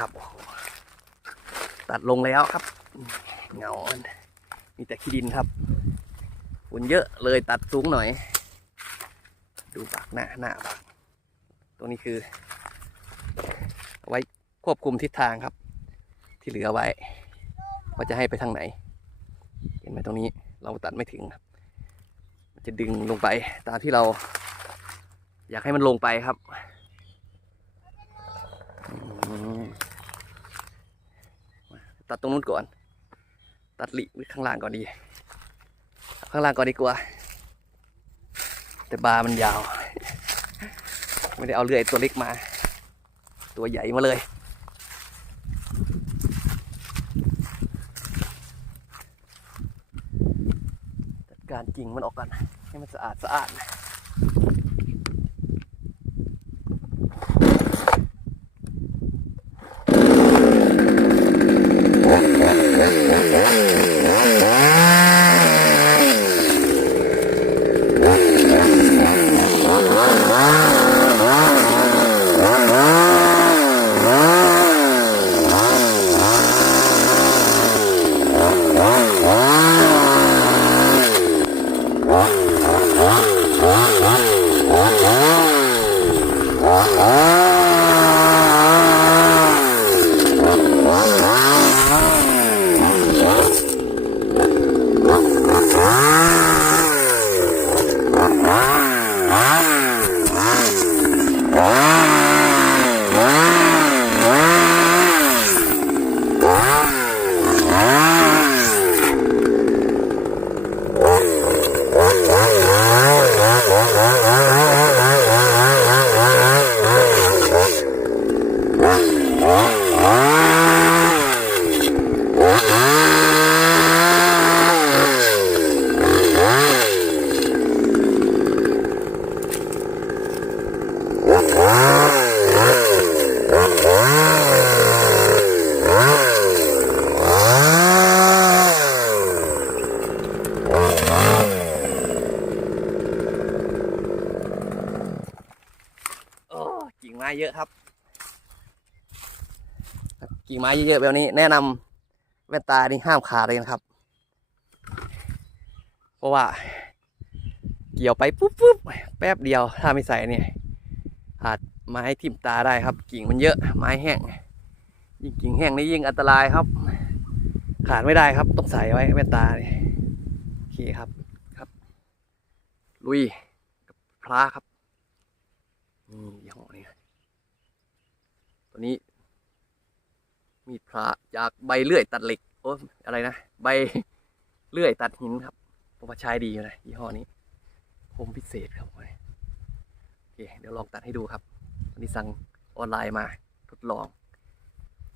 ครับ ตัดลงแล้วครับ เงามีแต่ขี้ดินครับฝุ่นเยอะเลยตัดสูงหน่อย ดูปากหน้าหน้าปากตรงนี้คือเอาไว้ควบคุมทิศทางครับ ที่เหลือไว้ว่าจะให้ไปทางไหน เห็นไหมตรงนี้เราตัดไม่ถึงครับจะดึงลงไปตามที่เรา อยากให้มันลงไปครับอืม ตัดตรงนู้นก่อน ตัดหลีข้างล่างก่อนดีข้างล่างก่อนดีกว่า แต่บามันยาว ไม่ได้เอาเลื่อยตัวเล็กมา ตัวใหญ่มาเลยจัดการกิ่งมันออกกันให้มันสะอาดสะอาดโ Ah! เยอะครับ กิ่งไม้เยอะๆแบบนี้แนะนำแว่นตานี่ห้ามขาดเลยนะครับ เพราะว่า เกี่ยวไปปุ๊บปุ๊บแป๊บเดียวถ้าไม่ใส่เนี่ยอาจไม้ทิ่มตาได้ครับ กิ่งมันเยอะไม้แห้งยิ่งกิ่งแห้งนี่ยิ่งอันตรายครับ ขาดไม่ได้ครับต้องใส่ไว้แว่นตาเนี่ยโอเคครับครับ ลุยกับพระครับ นี่ยี่ห้อนี้ตัวนี้ มีดพระจากใบเลื่อยตัดเหล็กโอ้อะไรนะใบเลื่อยตัดหินครับผมว่าใช้ดีอยู่นะยี่ห้อนี้คมพิเศษครับโอเคเดี๋ยวลองตัดให้ดูครับอันนี้สั่งออนไลน์มาทดลอง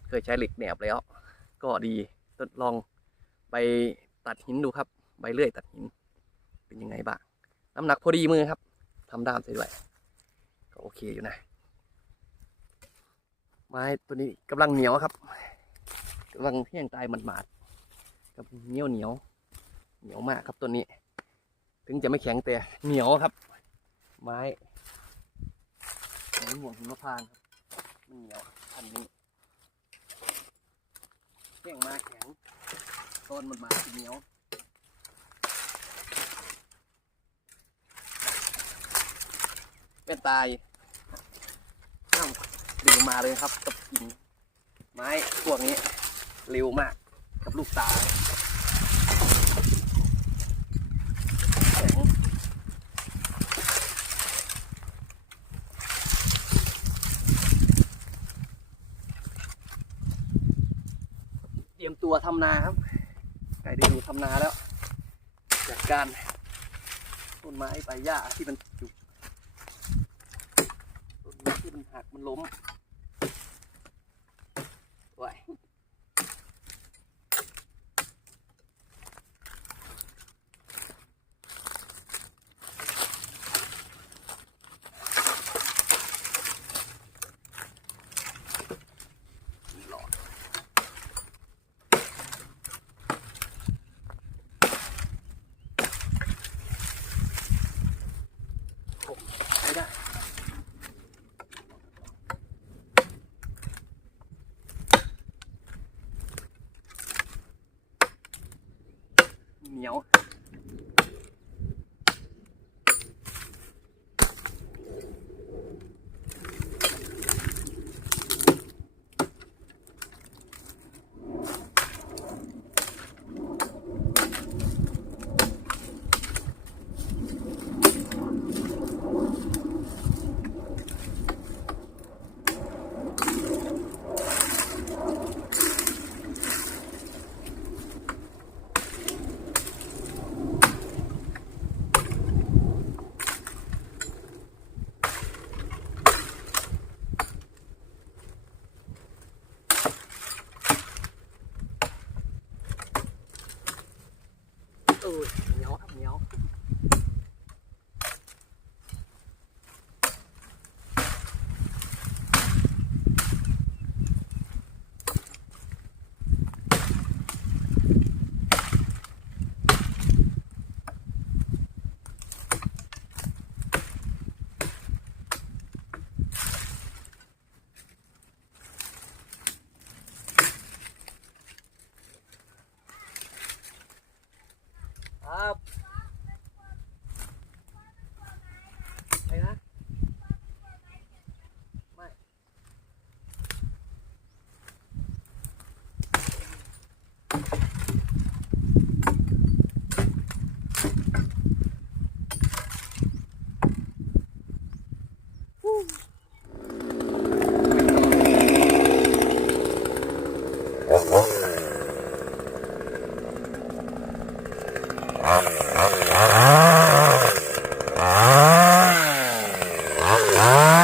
เคยใช้เหล็กแหนบแล้ว ก็ดีทดลองไปตัดหินดูครับ ใบเลื่อยตัดหิน เป็นยังไงบ้างน้ำหนักพอดีมือครับทำด้ามใส่ด้วยก็โอเคอยู่นะ ไม้ตัวนี้กำลังเหนียวครับกำลังเที่ยงตายหมาดๆกับเหนียวเหนียวเหนียวมากครับตัวนี้ ถึงจะไม่แข็งแต่เหนียวครับ ไม้ไม้ห่วงหิมพานต์ครับมันเหนียวอันนี้แข็งมาแข็งต้นมันมาเหนียวเป็นตายามดึงมาเลยครับกับกิ่งไม้พวกนี้เร็วมากกับลูกตาเตรียมตัวทำนาครับใกล้ได้ดูทำนาแล้ว จัดการต้นไม้ใบหญ้าที่มันอยู่ต้นไม้ที่มันหักมันล้ม ไ Nh เหนียวเหนียว Ah.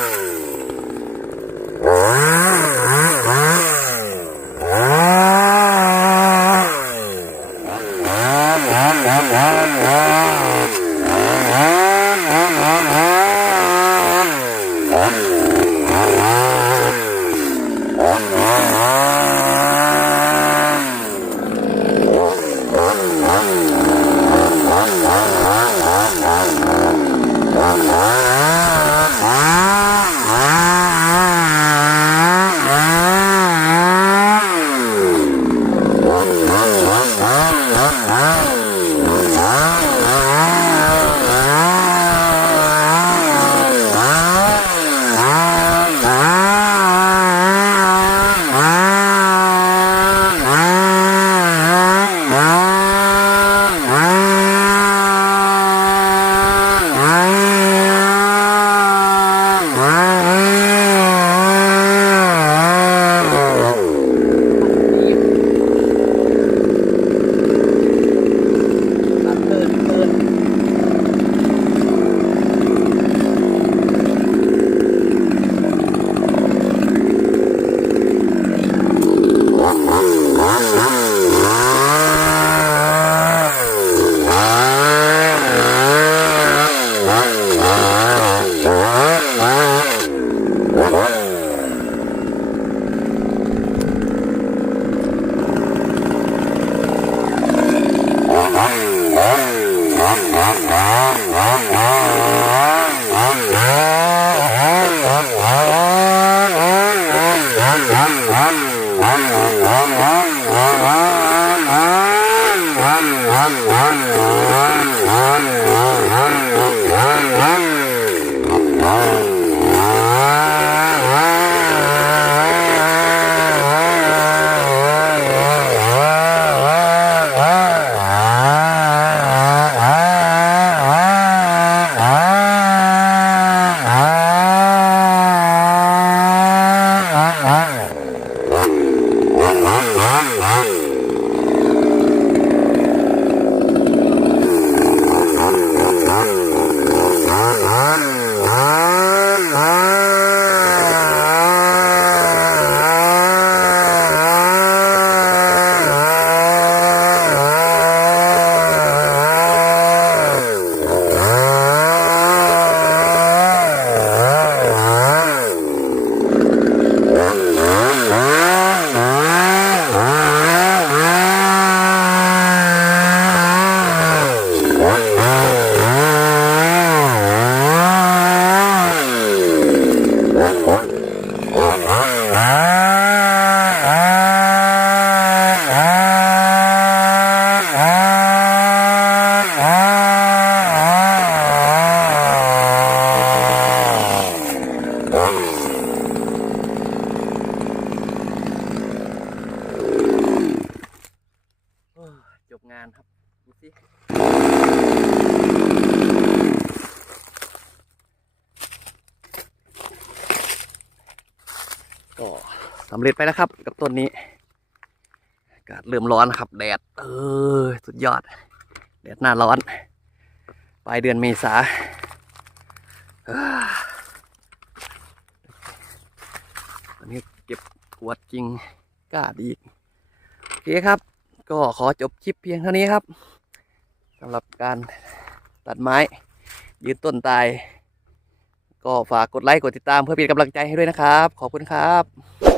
Oh. โอ้ยจบงานครับดูสิก็ สำเร็จไปแล้วครับ กับต้นนี้อากาศเริ่มร้อนนะครับ แดด เออ สุดยอด แดดหน้าร้อน ปลายเดือนเมษาอ้อตอนนี้เก็บกวาดจริงกล้าดีอีกโอเคครับ ก็ขอจบคลิปเพียงเท่านี้ครับสำหรับการตัดไม้ ยืนต้นตาย ก็ฝากกดไลค์กดติดตามเพื่อเป็นกำลังใจให้ด้วยนะครับ ขอบคุณครับ